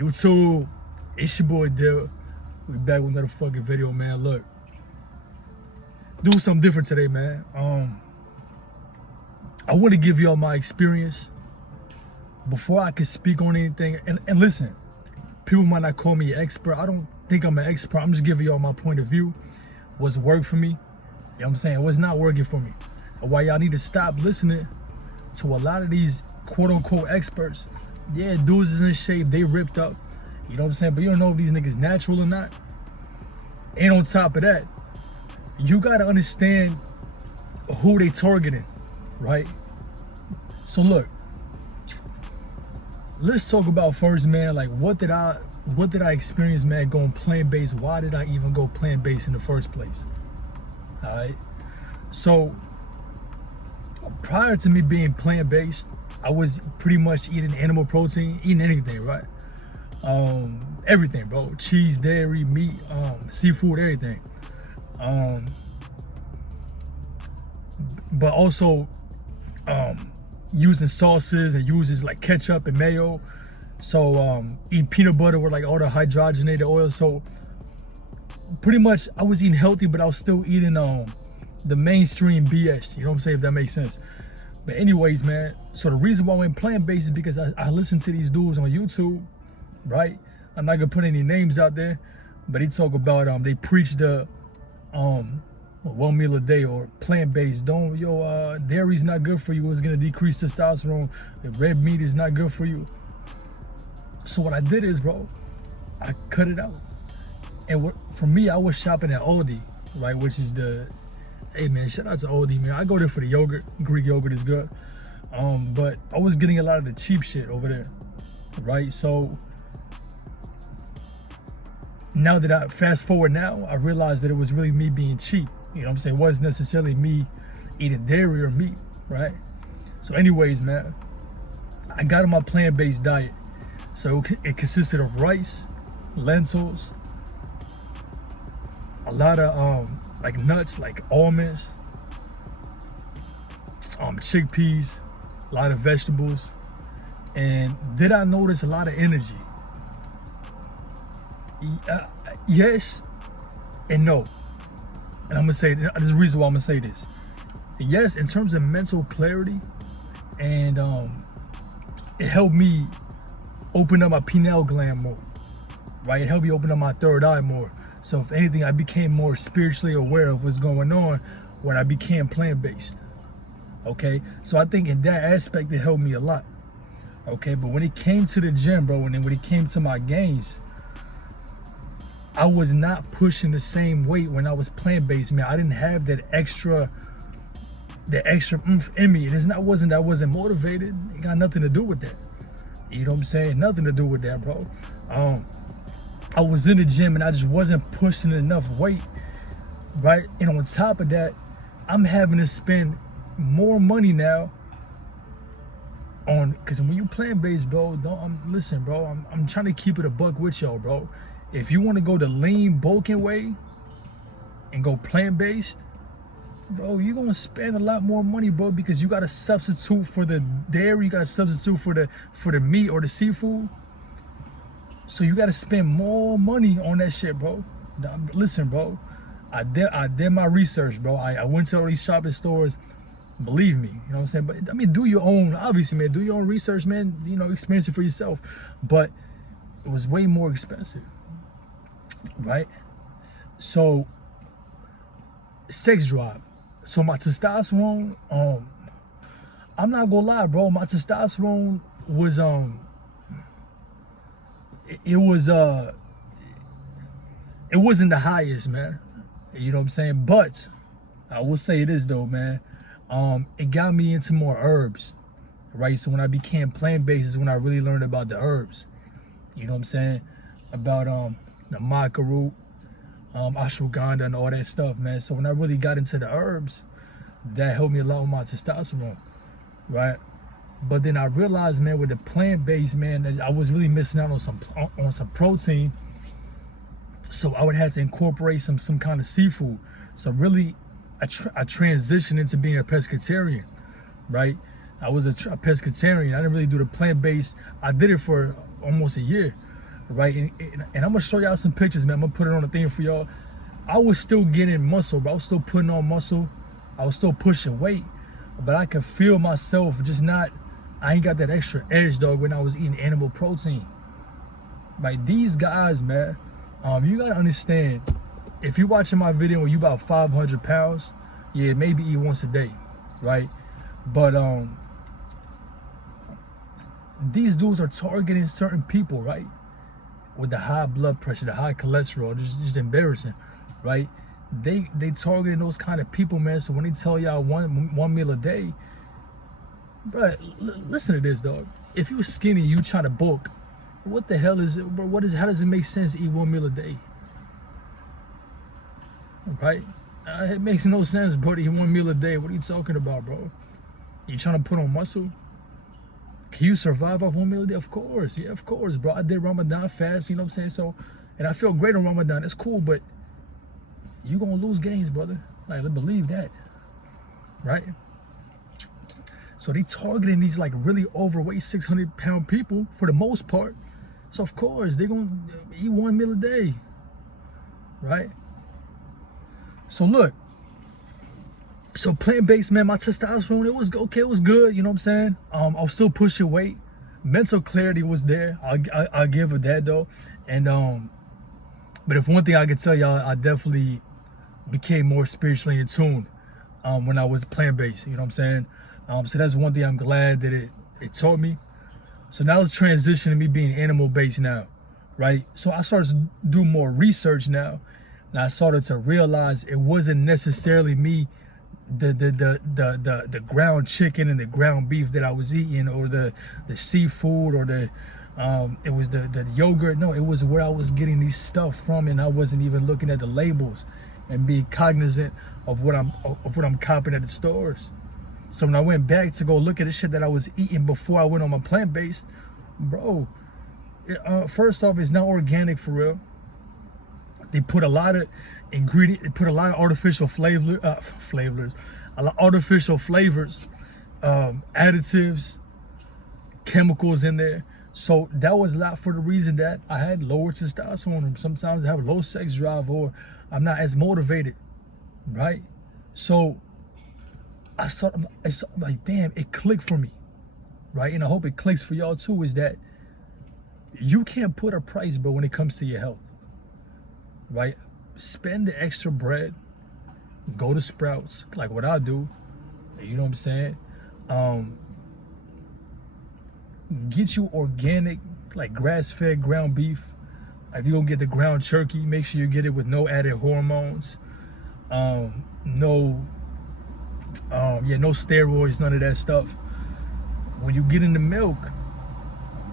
YouTube, it's your boy Dill. We back with another fucking video, man. Look, do something different today, man. I want to give y'all my experience before I can speak on anything. And listen, people might not call me an expert. I don't think I'm an expert. I'm just giving y'all my point of view. What's worked for me? You know what I'm saying? What's not working for me? And why y'all need to stop listening to a lot of these quote-unquote experts. Yeah, dudes is in shape, they ripped up. You know what I'm saying? But you don't know if these niggas natural or not. And on top of that, you gotta understand who they targeting, right? So look, let's talk about first, man, like what did I experience, man, going plant-based? Why did I even go plant-based in the first place? All right. So prior to me being plant-based, I was pretty much eating animal protein, eating anything, right? Everything, bro. Cheese, dairy, meat, seafood, everything. But also using sauces and uses like ketchup and mayo. So eating peanut butter with like all the hydrogenated oil. So pretty much I was eating healthy, but I was still eating the mainstream BS. You know what I'm saying? If that makes sense. But anyways, man, so the reason why I went plant-based is because I listen to these dudes on YouTube, right? I'm not gonna put any names out there, but they talk about they preach the one meal a day or plant-based. Dairy's not good for you. It's gonna decrease testosterone. The red meat is not good for you. So what I did is, bro, I cut it out. And for me, I was shopping at Aldi, right? Which is hey man, shout out to Aldi, man. I go there for the yogurt. Greek yogurt is good. But I was getting a lot of the cheap shit over there, right? So now that I fast forward now, I realized that it was really me being cheap. You know what I'm saying? It wasn't necessarily me eating dairy or meat, right? So anyways, man, I got on my plant-based diet. So it consisted of rice, lentils, a lot of like nuts, like almonds, chickpeas, a lot of vegetables. And did I notice a lot of energy? Yes and no. And I'm gonna say, there's a reason why I'm gonna say this. Yes, in terms of mental clarity, and it helped me open up my pineal gland more, right? It helped me open up my third eye more. So if anything, I became more spiritually aware of what's going on when I became plant-based, okay? So I think in that aspect, it helped me a lot, okay? But when it came to the gym, bro, and then when it came to my gains, I was not pushing the same weight when I was plant-based, man. I didn't have that extra oomph in me. I wasn't motivated. It got nothing to do with that. You know what I'm saying? Nothing to do with that, bro. I was in the gym and I just wasn't pushing enough weight, right? And on top of that, I'm having to spend more money now because when you plant-based, bro, listen, bro, I'm trying to keep it a buck with y'all, bro. If you want to go the lean, bulking way and go plant-based, bro, you're gonna spend a lot more money, bro, because you gotta substitute for the dairy, you gotta substitute for the meat or the seafood. So you gotta spend more money on that shit, bro. Listen, bro, I did my research, bro. I went to all these shopping stores. Believe me, you know what I'm saying? But I mean, do your own, obviously, man. Do your own research, man. You know, experience it for yourself. But it was way more expensive, right? So sex drive. So my testosterone, I'm not gonna lie, bro. My testosterone was it wasn't the highest, man. You know what I'm saying? But I will say this though, man. It got me into more herbs, right? So when I became plant-based is when I really learned about the herbs. You know what I'm saying? About the maca root, ashwagandha and all that stuff, man. So when I really got into the herbs, that helped me a lot with my testosterone, right? But then I realized, man, with the plant-based, man, that I was really missing out on some protein. So I would have to incorporate some kind of seafood. So really, I transitioned into being a pescatarian, right? I was a pescatarian. I didn't really do the plant-based. I did it for almost a year, right? And I'm gonna show y'all some pictures, man. I'm gonna put it on the thing for y'all. I was still getting muscle, bro. I was still putting on muscle. I was still pushing weight, but I could feel myself just not, I ain't got that extra edge, dog, when I was eating animal protein. Like, these guys, man, you gotta understand, if you're watching my video and you about 500 pounds, yeah, maybe eat once a day, right? But these dudes are targeting certain people, right? With the high blood pressure, the high cholesterol, just embarrassing, right? They targeting those kind of people, man. So when they tell y'all one meal a day, bro, listen to this, dog. If you skinny, you trying to bulk, what the hell is it, bro? How does it make sense to eat one meal a day? Right? It makes no sense, bro, to eat one meal a day. What are you talking about, bro? You trying to put on muscle? Can you survive off one meal a day? Of course. Yeah, of course, bro. I did Ramadan fast, you know what I'm saying? So, and I feel great on Ramadan. It's cool, but you gonna lose gains, brother. Like, believe that, right? So they targeting these like really overweight 600-pound people for the most part. So of course they gonna eat one meal a day, right? So look, so plant-based, man, my testosterone, it was okay, it was good, you know what I'm saying? I was still pushing weight. Mental clarity was there. I'll give it that though. And but if one thing I can tell y'all, I definitely became more spiritually in tune when I was plant-based, you know what I'm saying? So that's one thing I'm glad that it taught me. So now it's transitioning me being animal-based now, right? So I started to do more research now, and I started to realize it wasn't necessarily me, the ground chicken and the ground beef that I was eating, or the seafood, or it was the yogurt. No, it was where I was getting these stuff from, and I wasn't even looking at the labels and being cognizant of what I'm copying at the stores. So when I went back to go look at the shit that I was eating before I went on my plant-based, bro, first off, it's not organic for real. They put a lot of ingredients, they put a lot of artificial artificial flavors, additives, chemicals in there. So that was a lot for the reason that I had lower testosterone. Sometimes I have low sex drive, or I'm not as motivated, right? So I saw like, damn, it clicked for me, right? And I hope it clicks for y'all too, is that you can't put a price, bro, when it comes to your health, right? Spend the extra bread, go to Sprouts, like what I do, you know what I'm saying? Get you organic, like grass-fed ground beef. If you're gonna get the ground turkey, make sure you get it with no added hormones, no steroids, none of that stuff. When you get in the milk,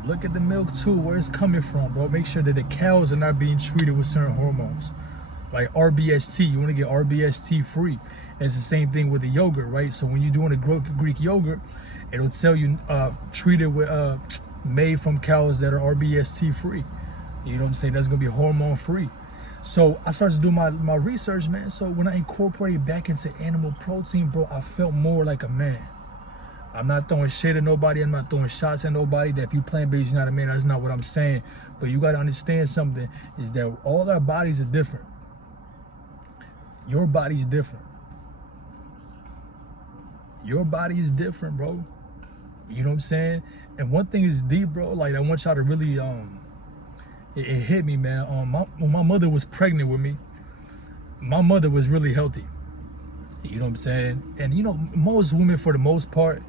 look at the milk too, where it's coming from, bro. Make sure that the cows are not being treated with certain hormones, like RBST. You want to get RBST free. And it's the same thing with the yogurt, right? So when you're doing a Greek yogurt, it'll tell you treated with made from cows that are RBST free. You know what I'm saying? That's gonna be hormone free. So I started to do my research, man. So when I incorporated back into animal protein, bro, I felt more like a man. I'm not throwing shade at nobody. I'm not throwing shots at nobody. That if you plant-based, you're not a man. That's not what I'm saying. But you got to understand something, is that all our bodies are different. Your body's different. Your body is different, bro. You know what I'm saying? And one thing is deep, bro. Like, I want y'all to really, it hit me, man. When my mother was pregnant with me, my mother was really healthy. You know what I'm saying? And you know, most women, for the most part,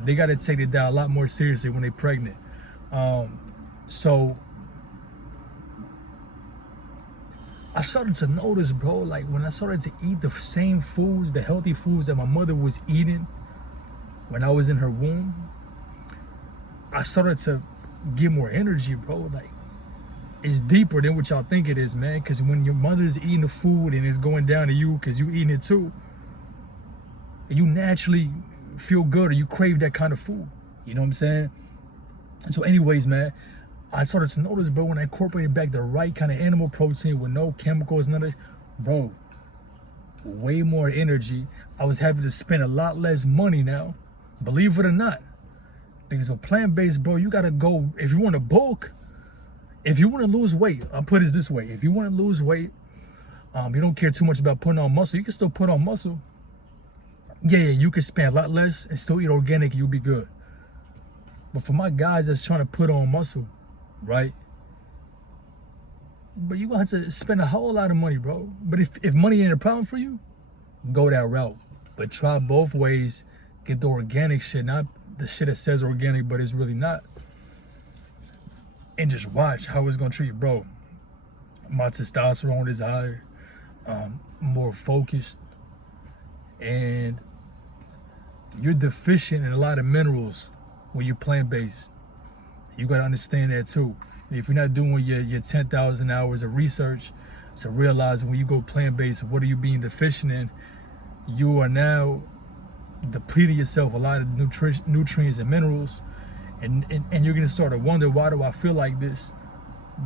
they got to take their diet a lot more seriously when they're pregnant. So I started to notice, bro, like when I started to eat the same foods, the healthy foods that my mother was eating when I was in her womb, I started to get more energy, bro. Like, it's deeper than what y'all think it is, man. Because when your mother's eating the food and it's going down to you because you eating it too, you naturally feel good, or you crave that kind of food. You know what I'm saying? So anyways, man, I started to notice, bro, when I incorporated back the right kind of animal protein with no chemicals, none of that, bro, way more energy. I was having to spend a lot less money now, believe it or not. Because with plant-based, bro, you gotta go, if you want to bulk, if you want to lose weight, I'll put it this way. If you want to lose weight, you don't care too much about putting on muscle, you can still put on muscle. Yeah, you can spend a lot less and still eat organic, you'll be good. But for my guys that's trying to put on muscle, right? But you're going to have to spend a whole lot of money, bro. But if money ain't a problem for you, go that route. But try both ways. Get the organic shit, not the shit that says organic, but it's really not. And just watch how it's going to treat you, bro. My testosterone is higher, more focused, and you're deficient in a lot of minerals when you're plant-based. You got to understand that too. If you're not doing your 10,000 hours of research to realize when you go plant-based, what are you being deficient in, you are now depleting yourself a lot of nutrients and minerals, and you're going to start to wonder, why do I feel like this?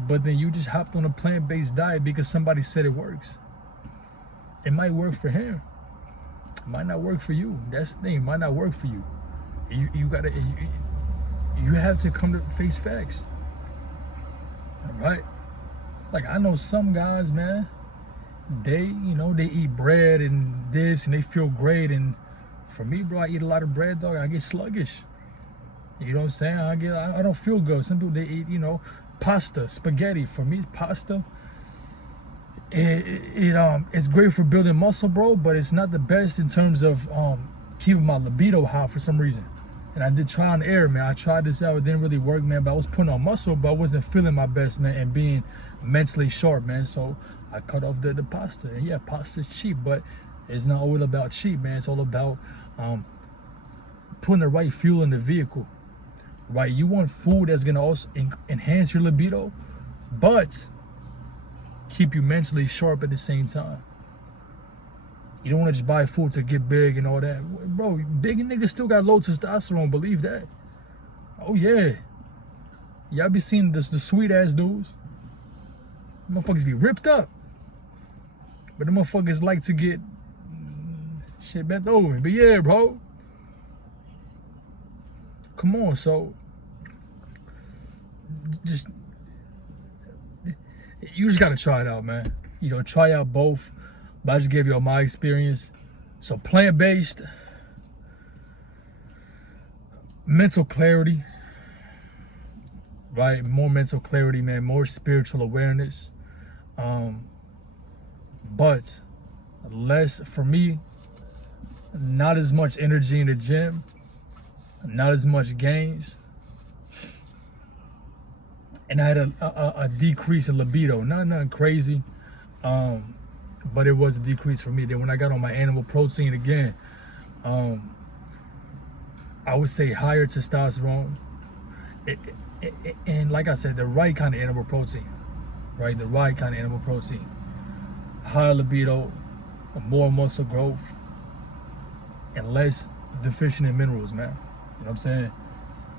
But then you just hopped on a plant-based diet because somebody said it works. It might work for him. It might not work for you. That's the thing. It might not work for you. You have to come to face facts. Right? Like, I know some guys, man, they eat bread and this and they feel great. And for me, bro, I eat a lot of bread, dog. I get sluggish. You know what I'm saying? I don't feel good. Some people, they eat, pasta, spaghetti. For me, pasta, it's great for building muscle, bro, but it's not the best in terms of keeping my libido high for some reason. And I did try on air, man. I tried this out. It didn't really work, man. But I was putting on muscle, but I wasn't feeling my best, man, and being mentally sharp, man. So I cut off the pasta. And yeah, pasta's cheap, but it's not all about cheap, man. It's all about putting the right fuel in the vehicle, right? You want food that's gonna also enhance your libido, but keep you mentally sharp at the same time. You don't want to just buy food to get big and all that. Bro, big niggas still got low testosterone, believe that. Oh yeah. Y'all be seeing the sweet ass dudes. Motherfuckers be ripped up. But the motherfuckers like to get shit bent over. But yeah, bro. Come on, so you just gotta try it out, man. Try out both. But I just gave you my experience. So plant-based, mental clarity, right? More mental clarity, man. More spiritual awareness. But less, for me, not as much energy in the gym, not as much gains. And I had a decrease in libido. Nothing crazy. But it was a decrease for me. Then when I got on my animal protein again, I would say higher testosterone. And like I said, the right kind of animal protein, right? The right kind of animal protein. Higher libido, more muscle growth, and less deficient in minerals, man. You know what I'm saying?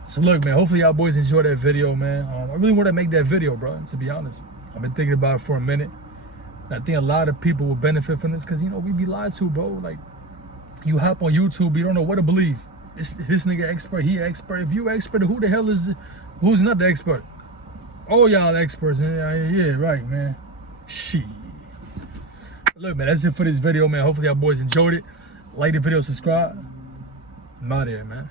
So look, man, hopefully y'all boys enjoy that video, man. I really want to make that video, bro, to be honest. I've been thinking about it for a minute. I think a lot of people will benefit from this because, we be lied to, bro. Like, you hop on YouTube, you don't know what to believe. This nigga expert, he expert. If you expert, who's not the expert? All y'all experts. Yeah, right, man. Shit. Look, man, that's it for this video, man. Hopefully y'all boys enjoyed it. Like the video, subscribe. I'm out of here, man.